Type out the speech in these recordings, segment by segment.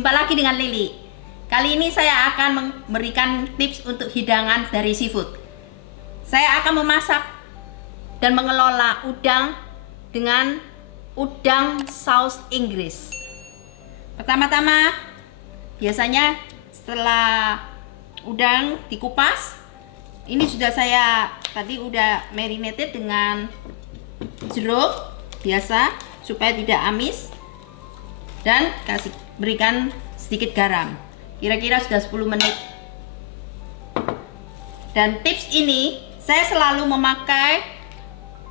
Jumpa lagi dengan Lili. Kali ini saya akan memberikan tips untuk hidangan dari seafood. Saya akan memasak dan mengelola udang dengan udang saus Inggris. Pertama-tama, biasanya setelah udang dikupas, ini sudah saya tadi udah marinated dengan jeruk biasa supaya tidak amis, dan berikan sedikit garam. Kira-kira sudah 10 menit. Dan tips ini saya selalu memakai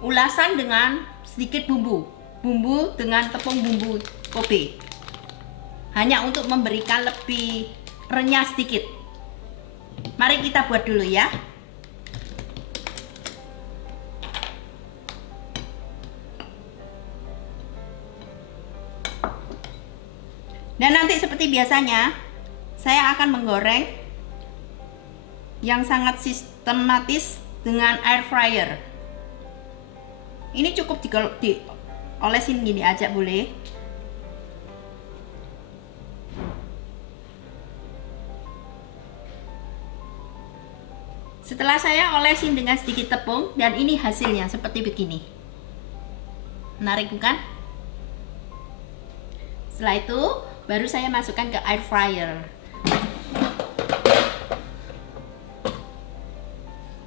ulasan dengan sedikit bumbu dengan tepung bumbu Kobe, hanya untuk memberikan lebih renyah sedikit. Mari kita buat dulu ya. Dan nanti seperti biasanya, saya akan menggoreng yang sangat sistematis dengan air fryer. Ini cukup diolesin gini aja boleh. Setelah saya olesin dengan sedikit tepung, dan ini hasilnya seperti begini. Menarik bukan? Setelah itu baru saya masukkan ke air fryer.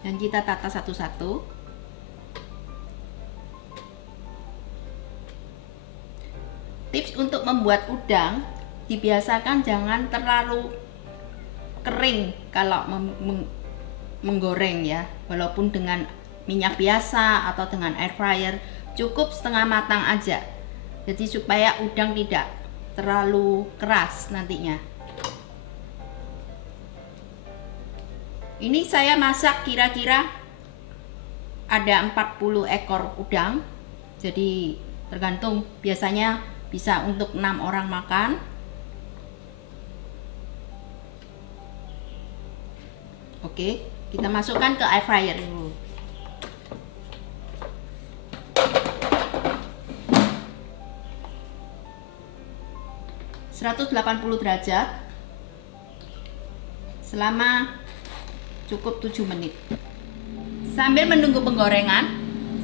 Dan kita tata satu-satu. Tips untuk membuat udang, dibiasakan jangan terlalu kering kalau menggoreng ya. Walaupun dengan minyak biasa atau dengan air fryer, cukup setengah matang aja. Jadi supaya udang tidak terlalu keras nantinya. Ini saya masak kira-kira ada 40 ekor udang. Jadi tergantung, biasanya bisa untuk 6 orang makan. Oke, kita masukkan ke air fryer dulu. ...180 derajat selama cukup 7 menit. Sambil menunggu penggorengan,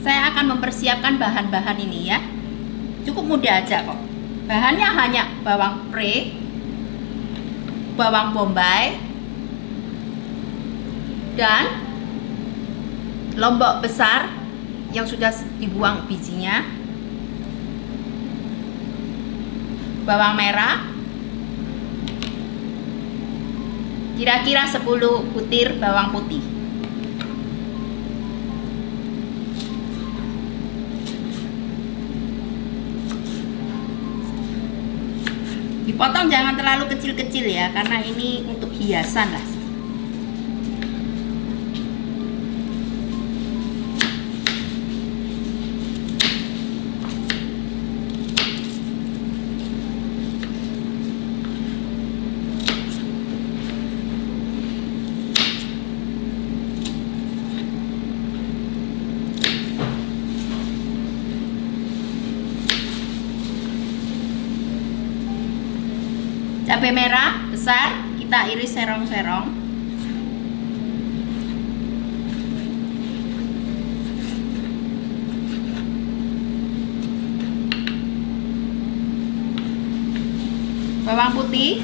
saya akan mempersiapkan bahan-bahan ini ya. Cukup mudah aja kok. Bahannya hanya bawang pre, bawang bombay, dan lombok besar yang sudah dibuang bijinya, bawang merah, kira-kira 10 butir bawang putih. Dipotong jangan terlalu kecil-kecil ya, karena ini untuk hiasan lah. Cabai merah besar kita iris serong-serong. Bawang putih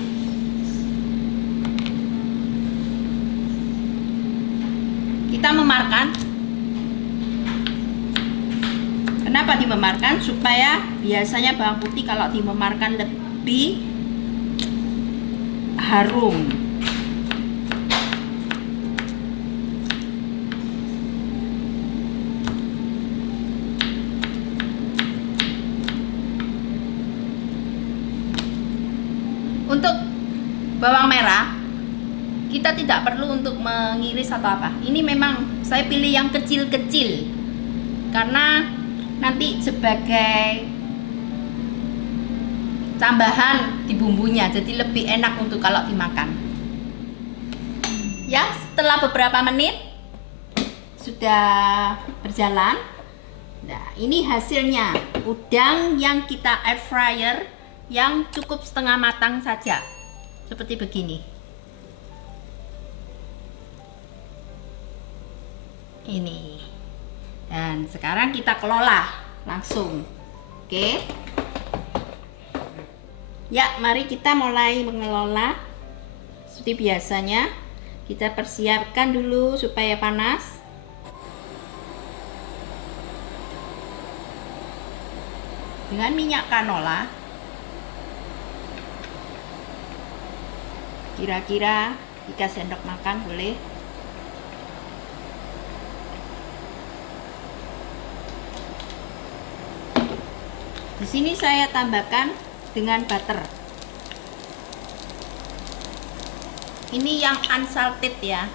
kita memarkan. Kenapa dimemarkan? Supaya biasanya bawang putih kalau dimemarkan lebih harum. Untuk bawang merah, kita tidak perlu untuk mengiris atau apa. Ini memang saya pilih yang kecil-kecil karena nanti sebagai tambahan di bumbunya, jadi lebih enak untuk kalau dimakan. Ya, setelah beberapa menit sudah berjalan. Nah, ini hasilnya udang yang kita air fryer yang cukup setengah matang saja, seperti begini. Ini. Dan sekarang kita kelola langsung. Oke. Ya, mari kita mulai mengelola. Seperti biasanya, kita persiapkan dulu supaya panas. Dengan minyak canola kira-kira 3 sendok makan boleh. Di sini saya tambahkan dengan butter. Ini yang unsalted ya.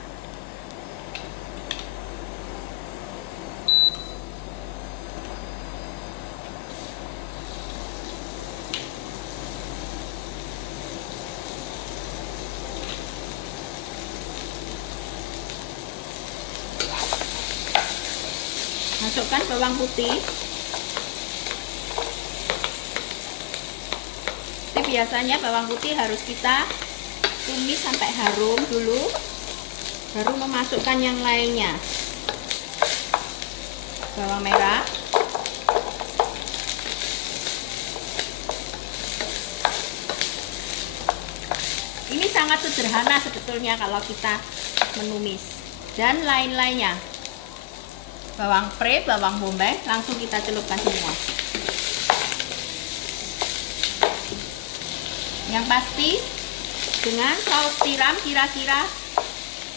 Masukkan bawang putih. Biasanya bawang putih harus kita tumis sampai harum dulu, baru memasukkan yang lainnya. Bawang merah, ini sangat sederhana sebetulnya kalau kita menumis, dan lain-lainnya. Bawang pre, bawang bombay langsung kita celupkan semua. Yang pasti dengan saus tiram kira-kira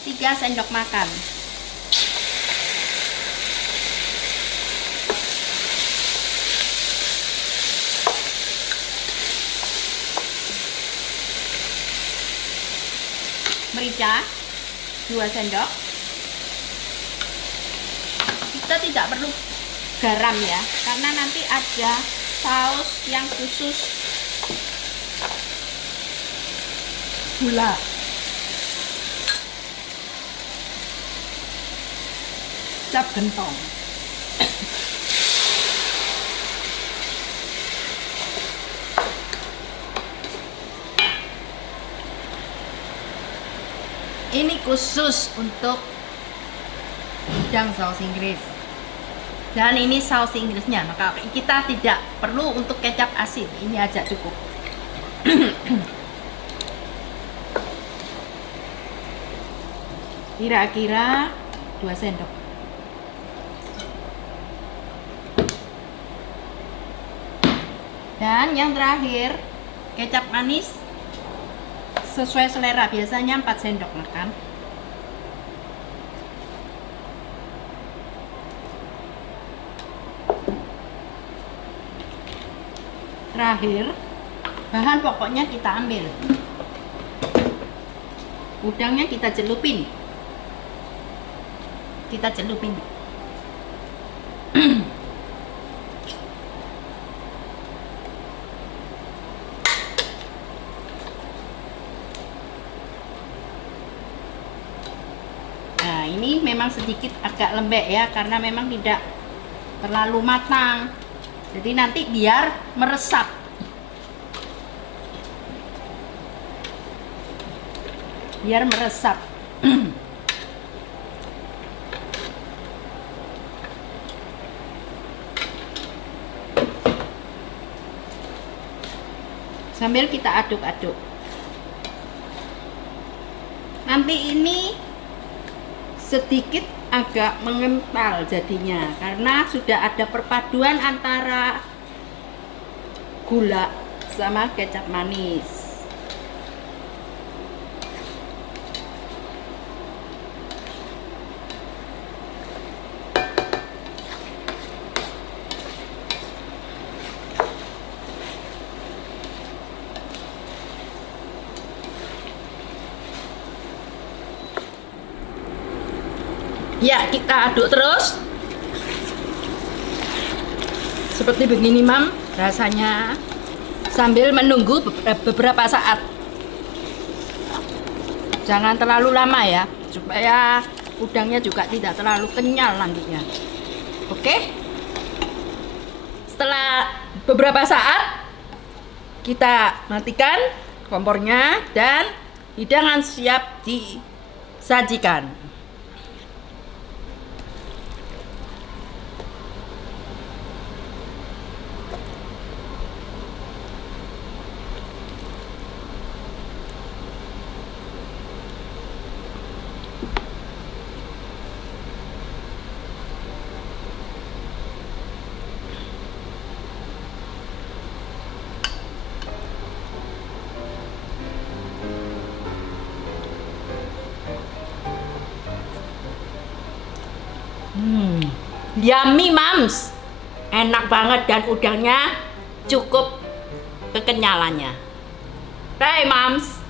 3 sendok makan. Merica 2 sendok. Kita tidak perlu garam ya, karena nanti ada saus yang khusus gula. Cap gentong. Ini khusus untuk udang saus Inggris. Dan ini saus Inggrisnya, maka kita tidak perlu untuk kecap asin. Ini aja cukup. Kira-kira 2 sendok. Dan yang terakhir, kecap manis sesuai selera, biasanya 4 sendok makan. Terakhir, bahan pokoknya kita ambil. Udangnya kita celupin. Kita celupin. Nah, ini memang sedikit agak lembek ya, karena memang tidak terlalu matang. Jadi nanti biar meresap. Biar meresap. Sambil kita aduk-aduk. Nanti ini sedikit agak mengental jadinya, karena sudah ada perpaduan antara gula sama kecap manis. Ya, kita aduk terus. Seperti begini, Mam, rasanya, sambil menunggu beberapa saat. Jangan terlalu lama ya, supaya udangnya juga tidak terlalu kenyal nantinya. Oke? Setelah beberapa saat, kita matikan kompornya dan hidangan siap disajikan. Yummy Moms, enak banget dan udangnya cukup kekenyalannya. Hey Moms.